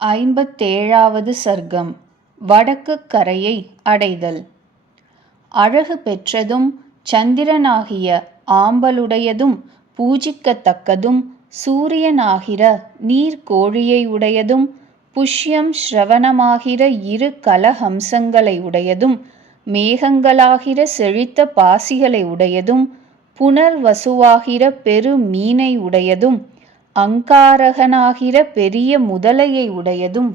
57வது சர்க்கம். வடக்குக் கரையை அடைதல். அழகு பெற்றதும் சந்திரனாகிய ஆம்பலுடையதும் பூஜிக்கத்தக்கதும் சூரியனாகிற நீர்க்கோழியை உடையதும் புஷ்யம் ஸ்ரவணமாகிற இரு கலஹம்சங்களை உடையதும் மேகங்களாகிற செழித்த பாசிகளை உடையதும் புனர்வசுவாகிற பெரு மீனை உடையதும் அங்காரகனாகிற பெரிய முதலையை உடையதும்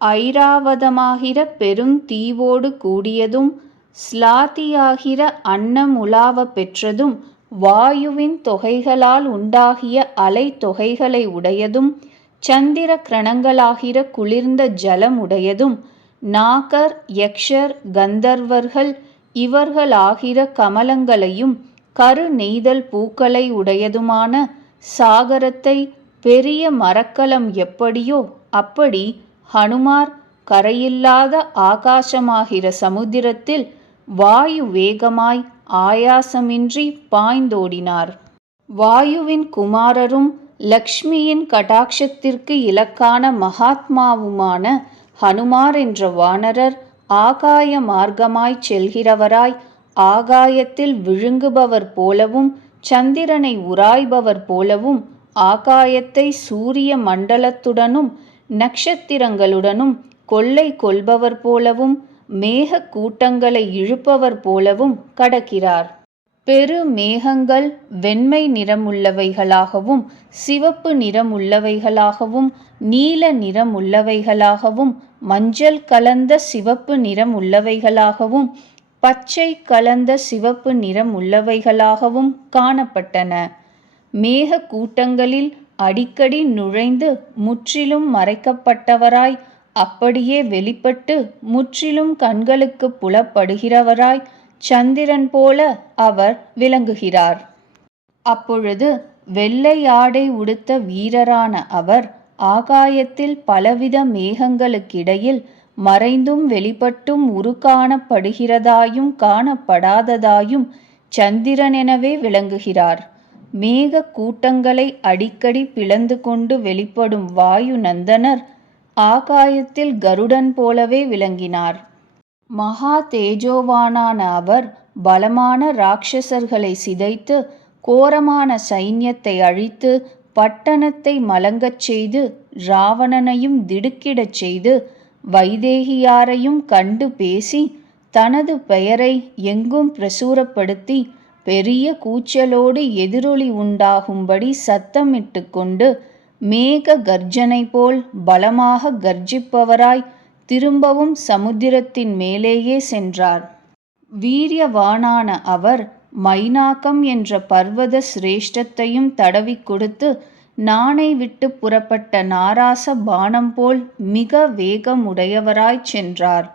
ஐராவதமாகிற பெருந்தீவோடு கூடியதும் ஸ்லாதியாகிற அன்னமுலாவ பெற்றதும் வாயுவின் தொகைகளால் உண்டாகிய அலை தொகைகளை உடையதும் சந்திர கிரணங்களாகிற குளிர்ந்த ஜலம் உடையதும் நாகர் யக்ஷர் கந்தர்வர்கள் இவர்களாகிற கமலங்களையும் கரு நெய்தல் பூக்களை உடையதுமான சாகரத்தை பெரிய மரக்கலம் எப்படியோ அப்படி ஹனுமார் கரையில்லாத ஆகாசமாகிற சமுத்திரத்தில் வாயு வேகமாய் ஆயாசமின்றி பாய்ந்தோடினார். வாயுவின் குமாரரும் லக்ஷ்மியின் கடாட்சத்திற்கு இலக்கான மகாத்மாவுமான ஹனுமார் என்ற வானரர் ஆகாய மார்க்கமாய்ச் செல்கிறவராய் ஆகாயத்தில் விழுங்குபவர் போலவும் சந்திரனை உராய்பவர் போலவும் ஆகாயத்தை சூரிய மண்டலத்துடனும் நட்சத்திரங்களுடனும் கொள்ளை கொள்பவர் போலவும் மேக கூட்டங்களை இழுப்பவர் போலவும் கடக்கிறார். பெரு மேகங்கள் வெண்மை நிறமுள்ளவைகளாகவும் சிவப்பு நிறமுள்ளவைகளாகவும் நீல நிறமுள்ளவைகளாகவும் மஞ்சள் கலந்த சிவப்பு நிறமுள்ளவைகளாகவும் பச்சை கலந்த சிவப்பு நிறமுள்ளவைகளாகவும் காணப்பட்டன. மேக கூட்டங்களில் அடிக்கடி நுழைந்து முற்றிலும் மறைக்கப்பட்டவராய் அப்படியே வெளிப்பட்டு முற்றிலும் கண்களுக்கு புலப்படுகிறவராய் சந்திரன் போல அவர் விளங்குகிறார். அப்பொழுது வெள்ளை ஆடை உடுத்த வீரரான அவர் ஆகாயத்தில் பலவித மேகங்களுக்கிடையில் மறைந்தும் வெளிப்பட்டும் காணப்படுகிறதாயும் காணப்படாததாயும் சந்திரனெனவே விளங்குகிறார். மேக கூட்டங்களை அடிக்கடி பிளந்து கொண்டு வெளிப்படும் வாயு நந்தனர் ஆகாயத்தில் கருடன் போலவே விளங்கினார். மகா தேஜோவானான அவர் பலமான ராட்சசர்களை சிதைத்து கோரமான சைன்யத்தை அழித்து பட்டணத்தை மலங்கச் செய்து ராவணனையும் திடுக்கிடச் செய்து வைதேகியாரையும் கண்டு பேசி தனது பெயரை எங்கும் பிரசுரப்படுத்தி பெரிய கூச்சலோடு எதிரொலி உண்டாகும்படி சத்தமிட்டு கொண்டு மேக கர்ஜனை போல் பலமாக கர்ஜிப்பவராய் திரும்பவும் சமுத்திரத்தின் மேலேயே சென்றார். வீரியவானான அவர் மைனாக்கம் என்ற பர்வத சிரேஷ்டத்தையும் தடவி கொடுத்து நாணை விட்டு புறப்பட்ட நாராச பானம் போல் மிக வேகமுடையவராய்ச் சென்றார்.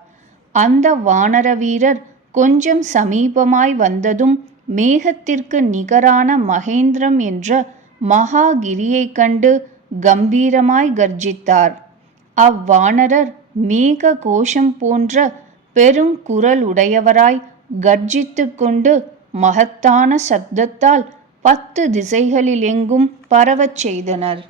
அந்த வானர வீரர் கொஞ்சம் சமீபமாய் வந்ததும் மேகத்திற்கு நிகரான மகேந்திரம் என்ற மகாகிரியைக் கண்டு கம்பீரமாய் கர்ஜித்தார். அவ்வானரர் மேக கோஷம் போன்ற பெருங்குரலுடையவராய் கர்ஜித்து கொண்டு மகத்தான சத்தத்தால் 10 திசைகளிலெங்கும் பரவச் செய்தனர்.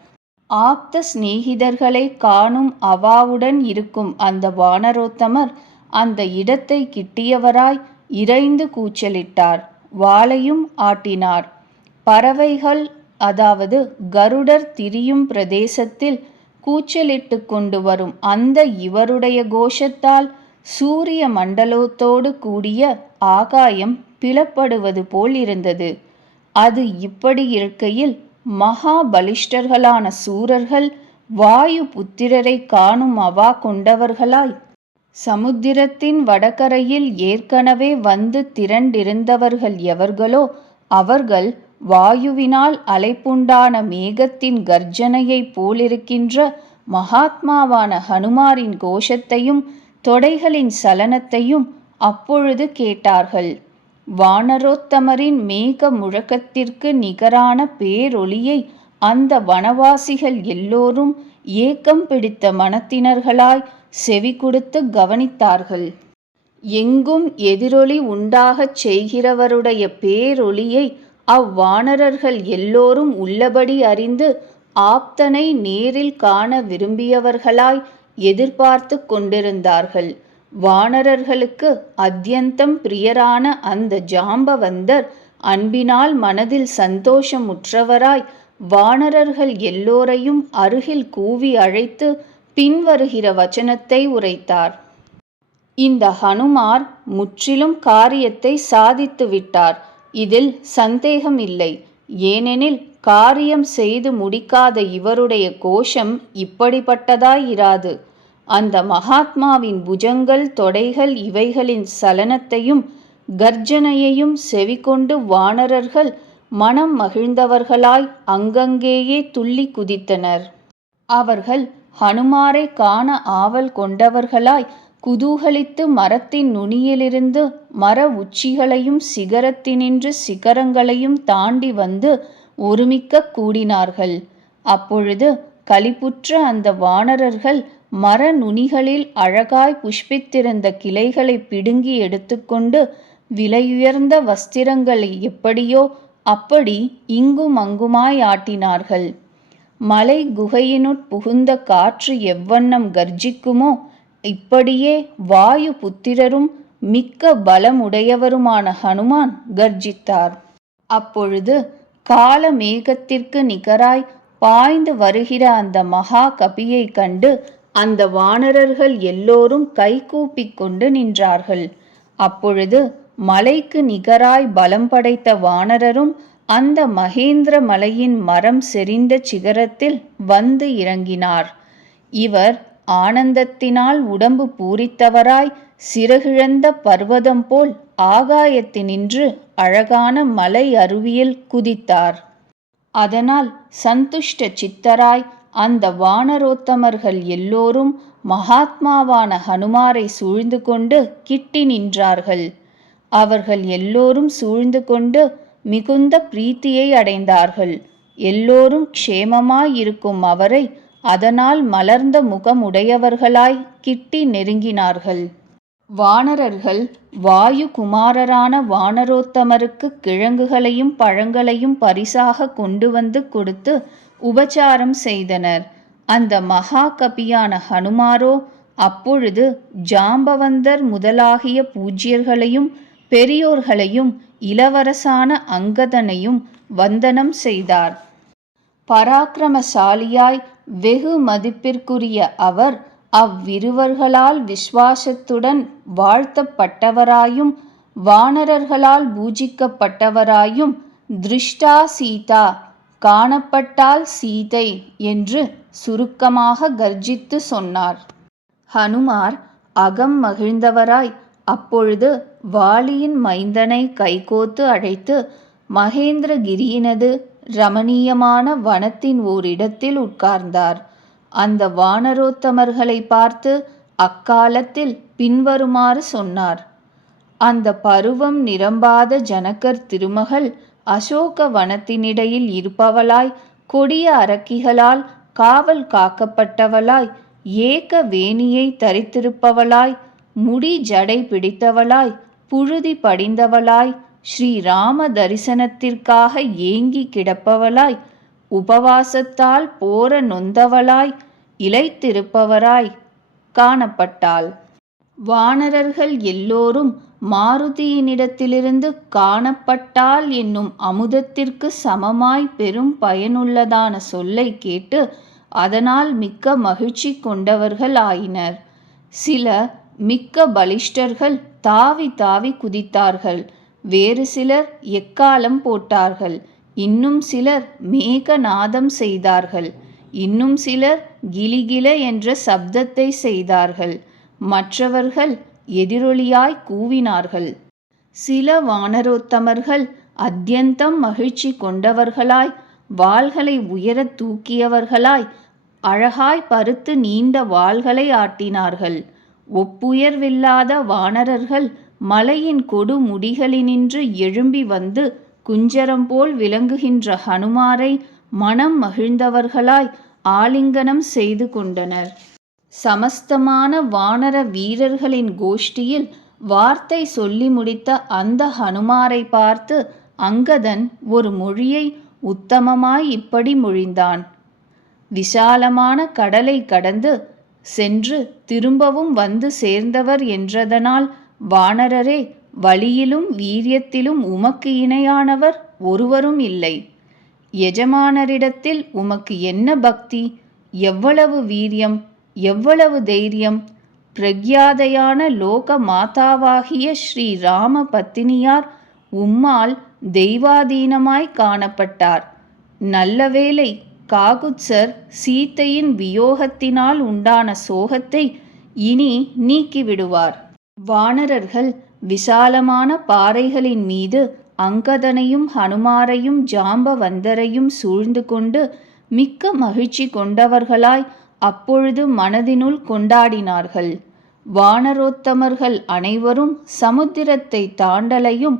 ஆப்த சிநேகிதர்களை காணும் அவாவுடன் இருக்கும் அந்த வானரோத்தமர் அந்த இடத்தை கிட்டியவராய் இரைந்து கூச்சலிட்டார். வாளையும் ஆட்டினார். பறவைகள் அதாவது கருடர் திரியும் பிரதேசத்தில் கூச்சலிட்டு கொண்டு வரும் அந்த இவருடைய கோஷத்தால் சூரிய மண்டலத்தோடு கூடிய ஆகாயம் பிளப்படுவது போல் இருந்தது. அது இப்படி இருக்கையில் மகா பலிஷ்டர்களான சூரர்கள் வாயு புத்திரரை காணும் அவா கொண்டவர்களாய் சமுத்திரத்தின் வடகரையில் ஏற்கனவே வந்து திரண்டிருந்தவர்கள் எவர்களோ அவர்கள் வாயுவினால் அலைப்புண்டான மேகத்தின் கர்ஜனையைப் போலிருக்கின்ற மகாத்மாவான ஹனுமாரின் கோஷத்தையும் தொடைகளின் சலனத்தையும் அப்பொழுது கேட்டார்கள். வானரோத்தமரின் மேக முழக்கத்திற்கு நிகரான பேரொளியை அந்த வனவாசிகள் எல்லோரும் ஏக்கம் பிடித்த மனத்தினர்களாய் செவி கொடுத்து கவனித்தார்கள். எங்கும் எதிரொலி உண்டாகச் செய்கிறவருடைய பேரொளியை அவ்வானரர்கள் எல்லோரும் உள்ளபடி அறிந்து ஆப்தனை நேரில் காண விரும்பியவர்களாய் எதிர்பார்த்து கொண்டிருந்தார்கள். வானரர்களுக்கு அத்யந்தம் பிரியரான அந்த ஜாம்பவந்தர் அன்பினால் மனதில் சந்தோஷமுற்றவராய் வானரர்கள் எல்லோரையும் அருகில் கூவி அழைத்து பின்வருகிற வச்சனத்தை உரைத்தார். இந்த ஹனுமார் முற்றிலும் காரியத்தை சாதித்து விட்டார். இதில் சந்தேகம் இல்லை. ஏனெனில் காரியம் செய்து முடிக்காத இவருடைய கோஷம் இப்படிப்பட்டதாயிராது. அந்த மகாத்மாவின் புஜங்கள், தொடைகள் இவைகளின் சலனத்தையும் கர்ஜனையையும் செவிகொண்டு வானரர்கள் மனம் மகிழ்ந்தவர்களாய் அங்கங்கேயே துள்ளி குதித்தனர். அவர்கள் ஹனுமாரை காண ஆவல் கொண்டவர்களாய் குதூகலித்து மரத்தின் நுனியிலிருந்து மர உச்சிகளையும் சிகரத்தினின்று சிகரங்களையும் தாண்டி வந்து ஒருமிக்க கூடினார்கள். அப்பொழுது களிப்புற்ற அந்த வானரர்கள் மர நுனிகளில் அழகாய் புஷ்பித்திருந்த கிளைகளை பிடுங்கி எடுத்துக்கொண்டு விலையுயர்ந்த வஸ்திரங்களை எப்படியோ அப்படி இங்கும் அங்குமாய் ஆட்டினார்கள். மலை குகையினுட் புகுந்த காற்று எவ்வண்ணம் கர்ஜிக்குமோ இப்படியே வாயு புத்திரரும் மிக்க பலமுடையவருமான ஹனுமான் கர்ஜித்தார். அப்பொழுது கால மேகத்திற்கு நிகராய் பாய்ந்து வருகிற அந்த மகா கபியை கண்டு அந்த வானரர்கள் எல்லோரும் கைகூப்பிக் கொண்டு நின்றார்கள். அப்பொழுது மலைக்கு நிகராய் பலம் படைத்த வானரரும் அந்த மகேந்திர மலையின் மரம் செறிந்த சிகரத்தில் வந்து இறங்கினார். இவர் ஆனந்தத்தினால் உடம்பு பூரித்தவராய் சிறகிழந்த பர்வதம் போல் ஆகாயத்தினின்று அழகான மலை அருவியில் குதித்தார். அதனால் சந்துஷ்ட சித்தராய் அந்த வானரோத்தமர்கள் எல்லோரும் மகாத்மாவான ஹனுமாரை சூழ்ந்து கொண்டு கிட்டி நின்றார்கள். அவர்கள் எல்லோரும் சூழ்ந்து கொண்டு மிகுந்த பிரீத்தியை அடைந்தார்கள். எல்லோரும் க்ஷேமமாயிருக்கும் அவரை அதனால் மலர்ந்த முகமுடையவர்களாய் கிட்டி நெருங்கினார்கள். வானரர்கள் வாயு குமாரரான வானரோத்தமருக்கு கிழங்குகளையும் பழங்களையும் பரிசாக கொண்டு வந்து கொடுத்து உபச்சாரம் செய்தனர். அந்த மகா கபியான ஹனுமாரோ அப்பொழுது ஜாம்பவந்தர் முதலாகிய பூஜ்யர்களையும் பெரியோர்களையும் இளவரசான அங்கதனையும் வந்தனம் செய்தார். பராக்கிரமசாலியாய் வெகு மதிப்பிற்குரிய அவர் அவ்விருவர்களால் விசுவாசத்துடன் வாழ்த்தப்பட்டவராயும் வானரர்களால் பூஜிக்கப்பட்டவராயும் திருஷ்டா சீதா, காணப்பட்டால் சீதை என்று சுருக்கமாக கர்ஜித்து சொன்னார். ஹனுமார் அகம் மகிழ்ந்தவராய் அப்பொழுது வாலியின் மைந்தனை கைகோத்து அழைத்து மகேந்திரகிரியினது ரமணீயமான வனத்தின் ஓரிடத்தில் உட்கார்ந்தார். அந்த வானரோத்தமர்களை பார்த்து அக்காலத்தில் பின்வருமாறு சொன்னார். அந்த பருவம் நிரம்பாத ஜனகர் திருமகள் அசோக வனத்தினிடையில் இருப்பவளாய், கொடிய அரக்கிகளால் காவல் காக்கப்பட்டவளாய், ஏக வேணியை தரித்திருப்பவளாய், முடி ஜடை பிடித்தவளாய், புழுதி படிந்தவளாய், ஸ்ரீராம தரிசனத்திற்காக ஏங்கி கிடப்பவளாய், உபவாசத்தால் போர நொந்தவளாய், இளைத்திருப்பவராய் காணப்பட்டாள். வானரர்கள் எல்லோரும் மாருதியினிடத்திலிருந்து காணப்பட்டால் என்னும் அமுதத்திற்கு சமமாய் பெரும் பயனுள்ளதான சொல்லை கேட்டு அதனால் மிக்க மகிழ்ச்சி கொண்டவர்கள் ஆயினர். சில மிக்க பலிஷ்டர்கள் தாவி தாவி குதித்தார்கள். வேறு சிலர் எக்காலம் போட்டார்கள். இன்னும் சிலர் மேகநாதம் செய்தார்கள். இன்னும் சிலர் கிலிகில என்ற சப்தத்தை செய்தார்கள். மற்றவர்கள் எதிரொலியாய் கூவினார்கள். சில வானரோத்தமர்கள் அத்யந்தம் மகிழ்ச்சி கொண்டவர்களாய், வாள்களை உயரத் தூக்கியவர்களாய், அழகாய் பருத்து நீண்ட வாள்களை ஆட்டினார்கள். ஒப்புயர்வில்லாத வானரர்கள் மலையின் கொடு முடிகளினின்று எழும்பி வந்து குஞ்சரம் போல் விளங்குகின்ற ஹனுமாரை மனம் மகிழ்ந்தவர்களாய் ஆலிங்கனம் செய்து கொண்டனர். சமஸ்தமான வானர வீரர்களின் கோஷ்டியில் வார்த்தை சொல்லி முடித்த அந்த ஹனுமாரை பார்த்து அங்கதன் ஒரு மொழியை உத்தமமாய் இப்படி மொழிந்தான். விசாலமான கடலை கடந்து சென்று திரும்பவும் வந்து சேர்ந்தவர் என்றதனால், வானரரே, வலியிலும் வீரியத்திலும் உமக்கு இணையானவர் ஒருவரும் இல்லை. எஜமானரிடத்தில் உமக்கு என்ன பக்தி, எவ்வளவு வீரியம், எவ்வளவு தைரியம்! பிரக்யாதையான லோக மாதாவாகிய ஸ்ரீ ராம பத்தினியார் உம்மால் தெய்வாதீனமாய் காணப்பட்டார். நல்லவேளை, காகுத்சர் சீத்தையின் வியோகத்தினால் உண்டான சோகத்தை இனி நீக்கிவிடுவார். வானரர்கள் விசாலமான பாறைகளின் மீது அங்கதனையும் ஹனுமாரையும் ஜாம்பவந்தரையும் சூழ்ந்து கொண்டு மிக்க மகிழ்ச்சி கொண்டவர்களாய் அப்பொழுது மனதினுள் கொண்டாடினார்கள். வானரோத்தமர்கள் அனைவரும் சமுத்திரத்தை தாண்டலையும்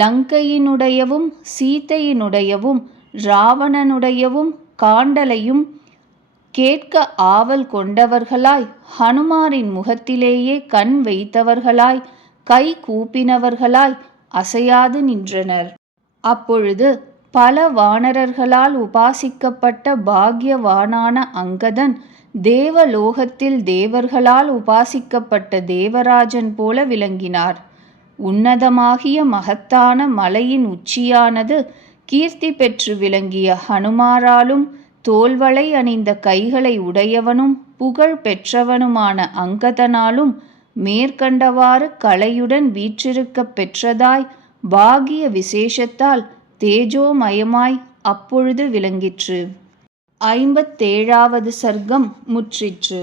லங்கையினுடையவும் சீத்தையினுடையவும் ராவணனுடையவும் காண்டலையும் கேட்க ஆவல் கொண்டவர்களாய் ஹனுமாரின் முகத்திலேயே கண் வைத்தவர்களாய் கை கூப்பினவர்களாய் அசையாது நின்றனர். அப்பொழுது பல வானரர்களால் உபாசிக்கப்பட்ட பாக்யவானான அங்கதன் தேவலோகத்தில் தேவர்களால் உபாசிக்கப்பட்ட தேவராஜன் போல விளங்கினார். உன்னதமாகிய மகத்தான மலையின் உச்சியானது கீர்த்தி பெற்று விளங்கிய ஹனுமாராலும் தோல்வளை அணிந்த கைகளை உடையவனும் புகழ் பெற்றவனுமான அங்கதனாலும் மேற்கண்டவாறு கலையுடன் வீற்றிருக்க பெற்றதாய் பாகிய விசேஷத்தால் தேஜோமயமாய் அப்பொழுது விளங்கிற்று. 57வது சர்க்கம் முற்றிற்று.